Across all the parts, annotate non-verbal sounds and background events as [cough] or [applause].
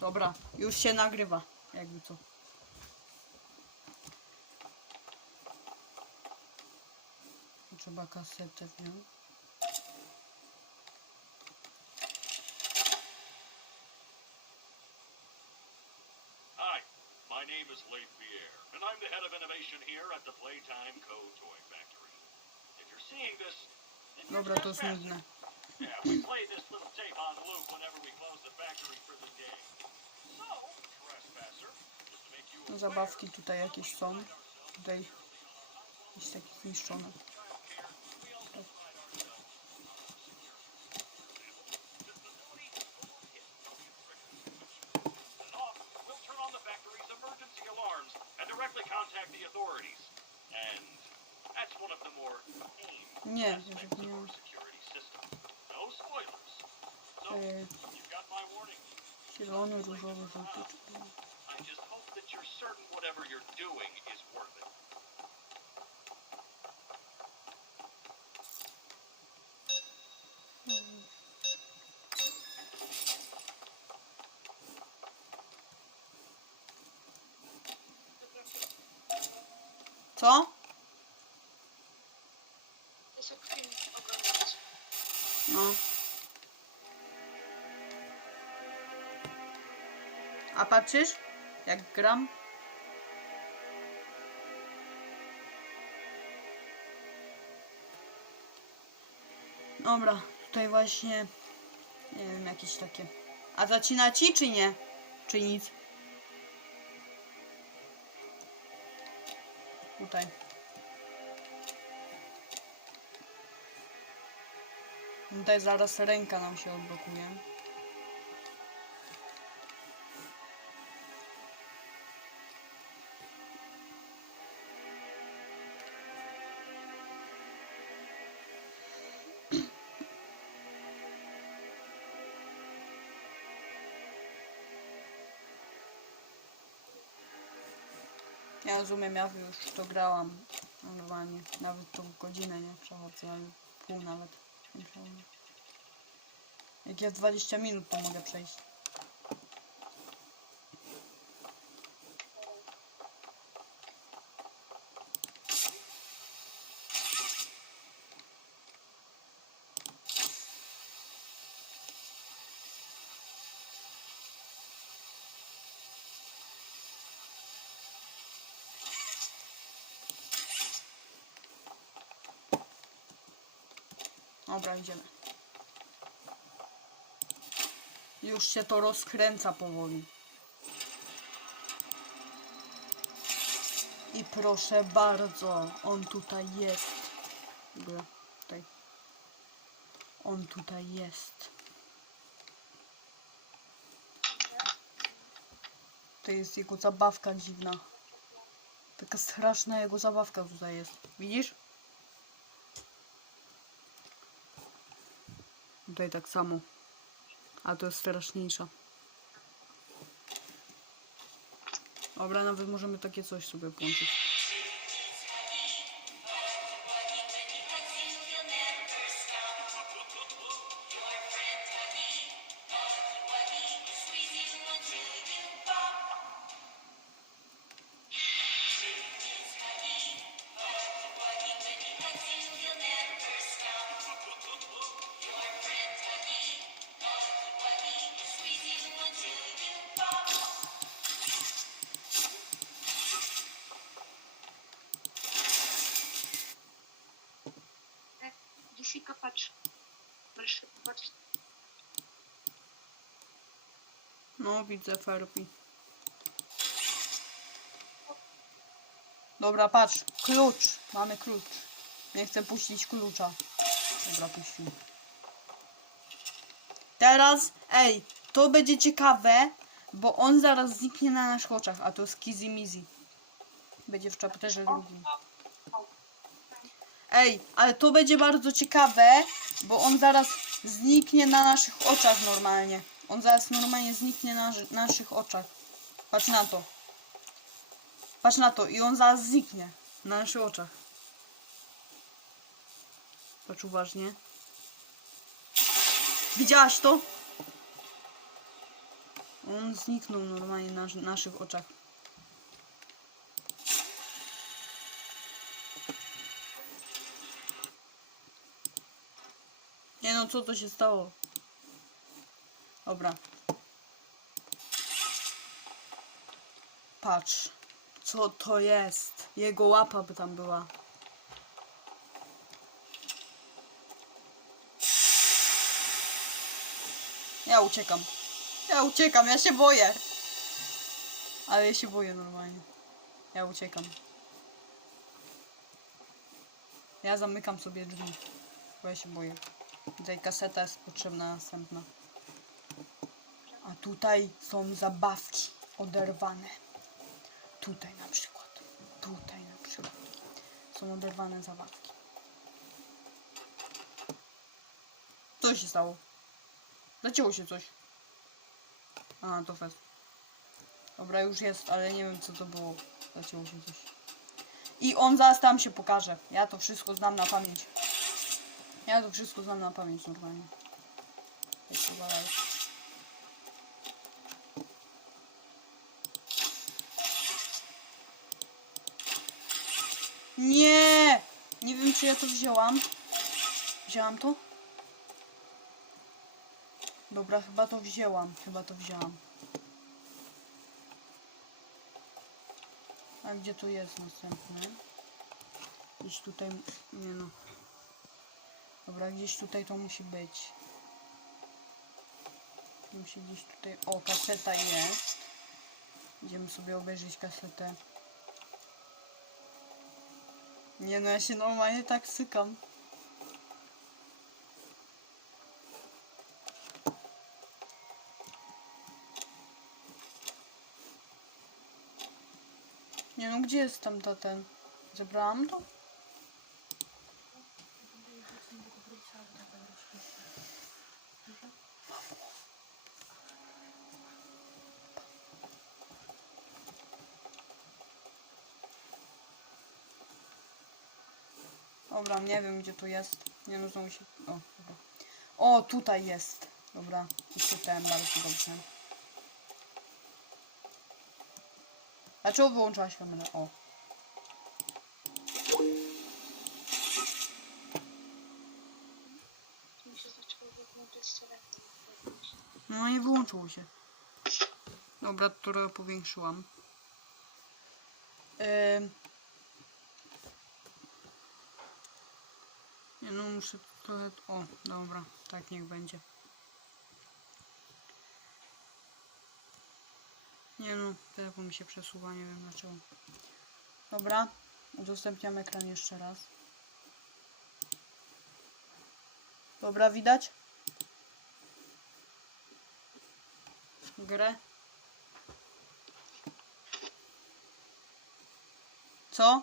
Dobra, już się nagrywa. Jakby co. Trzeba kasetę wziąć. Hi, my name is Leif Pierre, and I'm the head of innovation here at the Playtime Co. Toy Factory. If you're seeing this, then Dobra, to nudne. Yeah, we play this little tape on loop whenever we close the factory for the day. No zabawki tutaj jakieś są. Tutaj jakieś takie zniszczone. tame Nie, of nie... our Zielony, różowy, żółty. I just hope that you're certain whatever you're doing is worth it. Co? Patrzysz? Jak gram? Dobra, tutaj właśnie nie wiem, jakieś takie. A zacina ci czy nie? Czy nic? Tutaj. Tutaj zaraz ręka nam się odblokuje. Rozumiem, ja już to grałam normalnie, nawet tą godzinę nie przechodzę, ale pół nawet. Jak ja 20 minut to mogę przejść. Dobra, idziemy. Już się to rozkręca powoli. I proszę bardzo, on tutaj jest. Tutaj. On tutaj jest. To jest jego zabawka dziwna. Taka straszna jego zabawka tutaj jest. Widzisz? Tutaj tak samo. A to jest straszniejsza. Dobra, nawet możemy takie coś sobie włączyć. Jessica, patrz. Proszę popatrz. No, widzę Ferpi. Dobra, patrz. Klucz. Mamy klucz. Nie chcę puścić klucza. Dobra, puścił. Teraz, ej, to będzie ciekawe, bo on zaraz zniknie na naszych oczach, a to jest Kizzy Mizzy. Będzie w chapterze drugim. Ej, ale to będzie bardzo ciekawe, bo on zaraz zniknie na naszych oczach normalnie. On zaraz normalnie zniknie na nasz- naszych oczach. Patrz na to. Patrz na to i on zaraz zniknie na naszych oczach. Patrz uważnie. Widziałaś to? On zniknął normalnie na nasz- naszych oczach. Nie no, co to się stało? Dobra. Patrz. Co to jest? Jego łapa by tam była. Ja uciekam. Ja uciekam, ja się boję. Ale ja się boję normalnie. Ja uciekam. Ja zamykam sobie drzwi. Bo ja się boję. Tutaj kaseta jest potrzebna następna. A tutaj są zabawki oderwane. Tutaj na przykład. Tutaj na przykład. Są oderwane zabawki. Co się stało? Zacięło się coś. Aha, to fest. Dobra, już jest, ale nie wiem co to było. Zacięło się coś. I on zaraz tam się pokaże. Ja to wszystko znam na pamięć. Ja to wszystko znam na pamięć normalnie. Jak. Nie! Nie wiem czy ja to wzięłam. Wzięłam to? Dobra, chyba to wzięłam. Chyba to wzięłam. A gdzie to jest następny? Gdzieś tutaj... Nie no. Dobra, gdzieś tutaj to musi być. Musi gdzieś tutaj... O, kaseta jest. Idziemy sobie obejrzeć kasetę. Nie no, ja się normalnie tak sykam. Nie no, gdzie jest tam ta ten? Zebrałam to? Dobra, nie wiem gdzie tu jest. Nie no, się... O, dobra. O, tutaj jest. Dobra, czytałem bardzo dobrze. Dlaczego wyłączyłaś kamerę? O. No nie wyłączyło się. Dobra, trochę powiększyłam. Ym. Nie no, muszę trochę... O, dobra, tak niech będzie. Nie no, telefon mi się przesuwa, nie wiem dlaczego. Dobra, udostępniam ekran jeszcze raz. Dobra, widać? grę. Co?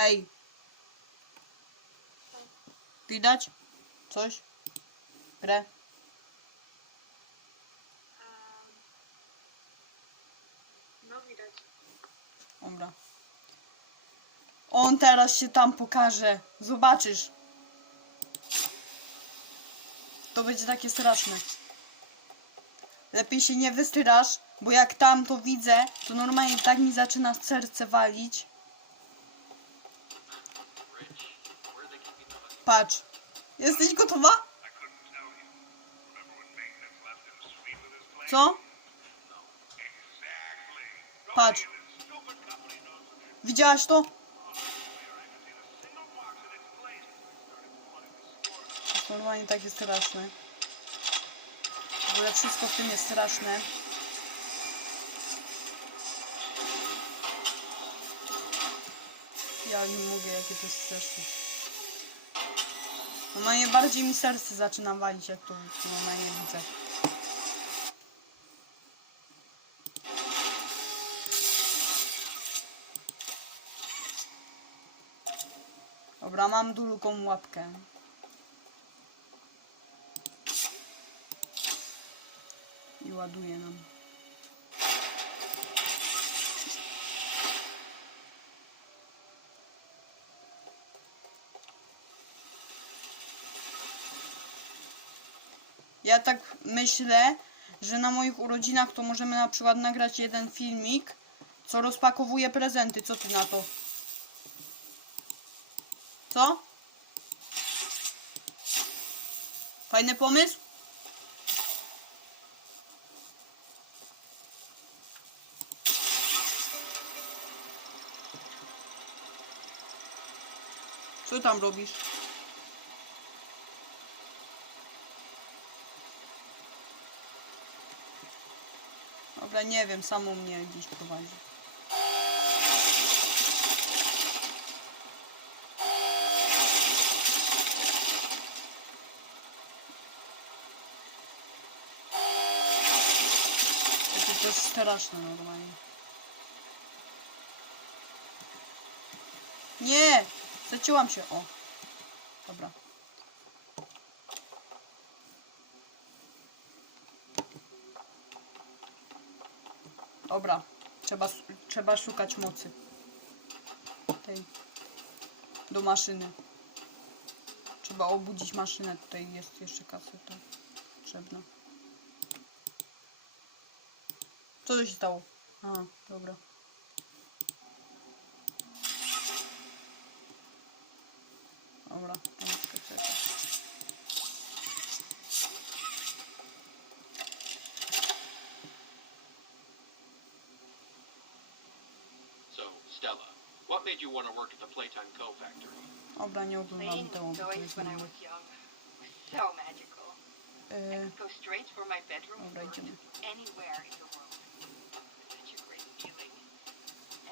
Ej. Widać? Coś? Grę? No widać. Dobra. On teraz się tam pokaże. Zobaczysz. To będzie takie straszne. Lepiej się nie wystrasz, bo jak tam to widzę, to normalnie tak mi zaczyna serce walić. Patrz. Jesteś gotowa? Co? Patrz. Widziałaś to? To jest normalnie takie straszne. W ogóle wszystko w tym jest straszne. Ja nie mówię, jakie to jest straszne. Normalnie bardziej mi serce zaczyna walić, jak to normalnie widzę. Dobra, mam drugą łapkę. I ładuje nam. Ja tak myślę, że na moich urodzinach to możemy na przykład nagrać jeden filmik, co rozpakowuje prezenty. Co ty na to? Co? Fajny pomysł? Co tam robisz? Dobra, nie wiem, samo mnie gdzieś prowadzi. To jest straszne normalnie. Nie! Zacięłam się, o. Dobra. Dobra. Trzeba, trzeba szukać mocy. Tej. Do maszyny. Trzeba obudzić maszynę. Tutaj jest jeszcze kaseta. Potrzebna. Co to się stało? A, dobra. Dobra, what made you want to work at the Playtime Co. factory? Dobra, nie oglądam Playing tego, bo to toys jest when I was young was so magical. I E, could go straight from my bedroom Dobra, floor to idziemy. anywhere in the world. Such a great feeling.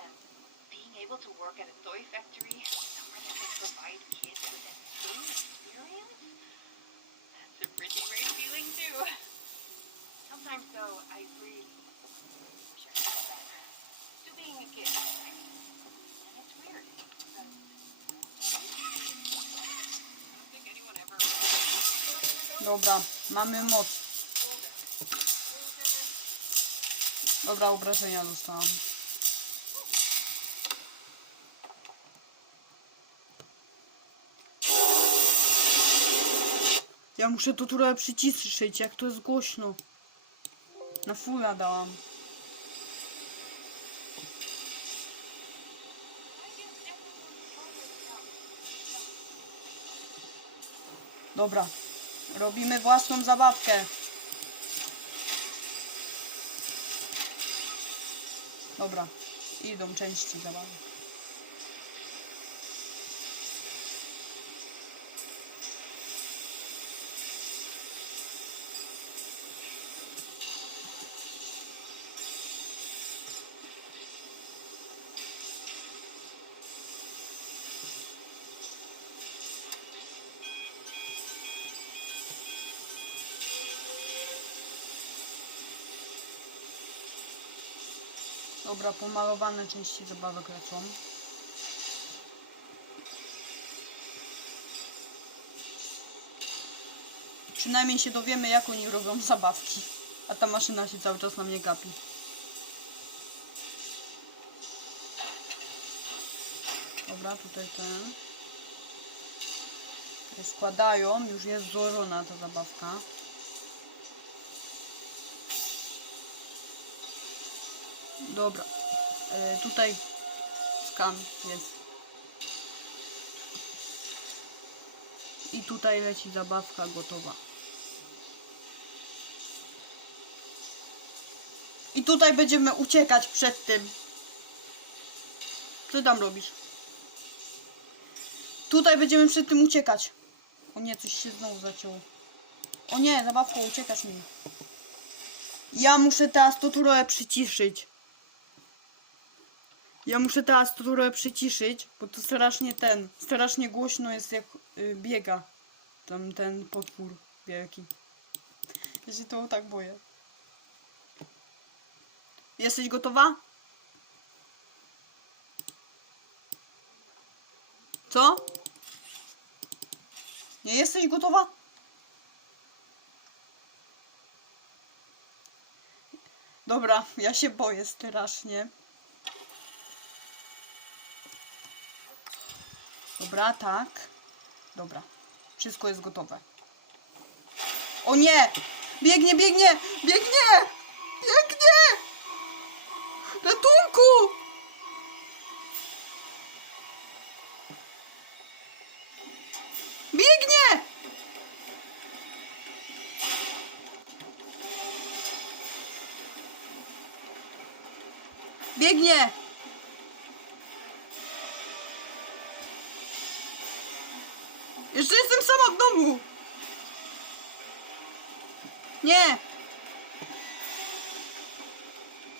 And being able to work at a toy factory, somewhere that can provide kids with that same experience, that's a pretty great feeling too. Sometimes though, I really wish I could go back to being a kid. And it's dobra, mamy moc. Dobra, obrażenia dostałam. Ja muszę to trochę przyciszyć, jak to jest głośno. Na fulla dałam. Dobra. Robimy własną zabawkę. Dobra. Idą części zabawy. Dobra, pomalowane części zabawek lecą. Przynajmniej się dowiemy, jak oni robią [laughs] zabawki. A ta maszyna się cały czas na mnie gapi. Dobra, tutaj ten. Składają, już jest złożona ta zabawka. Dobra. E, tutaj skan jest. I tutaj leci zabawka gotowa. I tutaj będziemy uciekać przed tym. Co tam robisz? Tutaj będziemy przed tym uciekać. O nie, coś się znowu zacięło. O nie, zabawko, uciekasz mi. Ja muszę teraz to trochę przyciszyć. Ja muszę teraz to trochę przyciszyć, bo to strasznie ten, strasznie głośno jest jak y, biega tam ten potwór wielki. Ja się to tak boję. Jesteś gotowa? Co? Nie jesteś gotowa? Dobra, ja się boję strasznie. Dobra, tak. Dobra. Wszystko jest gotowe. O nie! Biegnie, biegnie! Biegnie! Biegnie! Ratunku! Biegnie! Biegnie! Nie!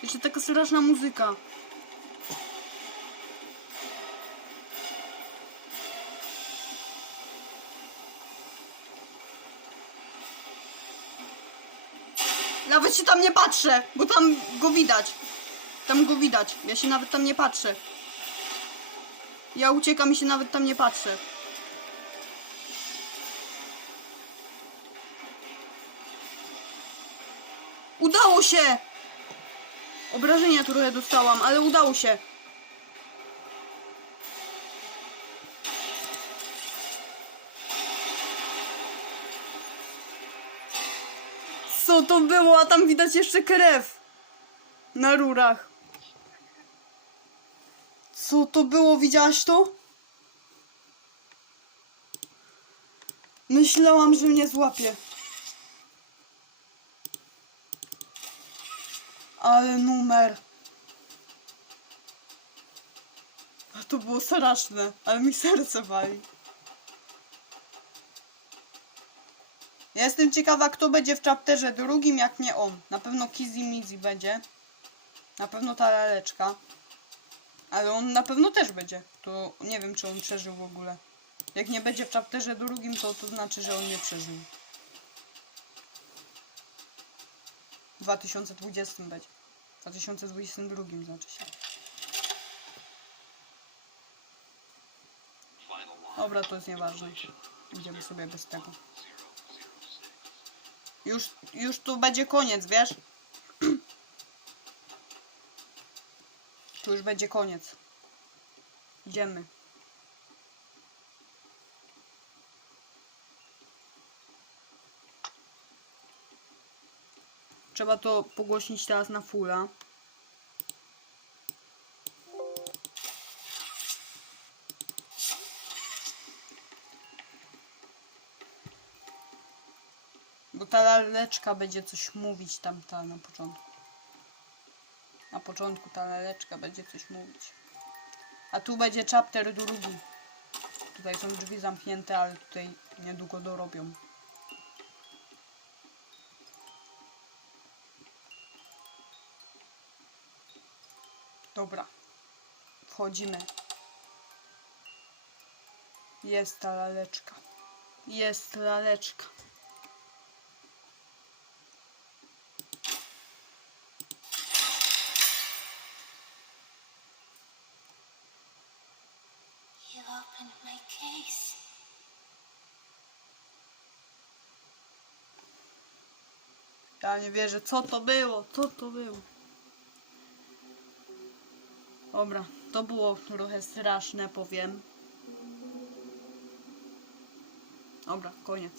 Jeszcze taka straszna muzyka. Nawet się tam nie patrzę, bo tam go widać. Tam go widać. Ja się nawet tam nie patrzę. Ja uciekam i się nawet tam nie patrzę. Udało się! Obrażenia trochę dostałam, ale udało się. Co to było? A tam widać jeszcze krew. Na rurach. Co to było? Widziałaś to? Myślałam, że mnie złapie. Ale numer. A to było straszne, ale mi serce wali. Ja jestem ciekawa, kto będzie w chapterze drugim, jak nie on. Na pewno Kizzy Mizzy będzie. Na pewno ta laleczka. Ale on na pewno też będzie. To nie wiem, czy on przeżył w ogóle. Jak nie będzie w chapterze drugim, to to znaczy, że on nie przeżył. W 2020 będzie. W 2022 znaczy się. Dobra, to jest nieważne. Idziemy sobie bez tego. Już, już tu będzie koniec, wiesz? [clears throat] Tu już będzie koniec. Idziemy. Trzeba to pogłośnić teraz na fulla. Bo ta laleczka będzie coś mówić tam ta na początku. Na początku ta laleczka będzie coś mówić. A tu będzie chapter drugi. Tutaj są drzwi zamknięte, ale tutaj niedługo dorobią. Dobra. Wchodzimy. Jest ta laleczka. Jest laleczka. You opened my case. Ja nie wierzę, co to było? Co to było? Dobra, to było trochę straszne, powiem. Dobra, koniec.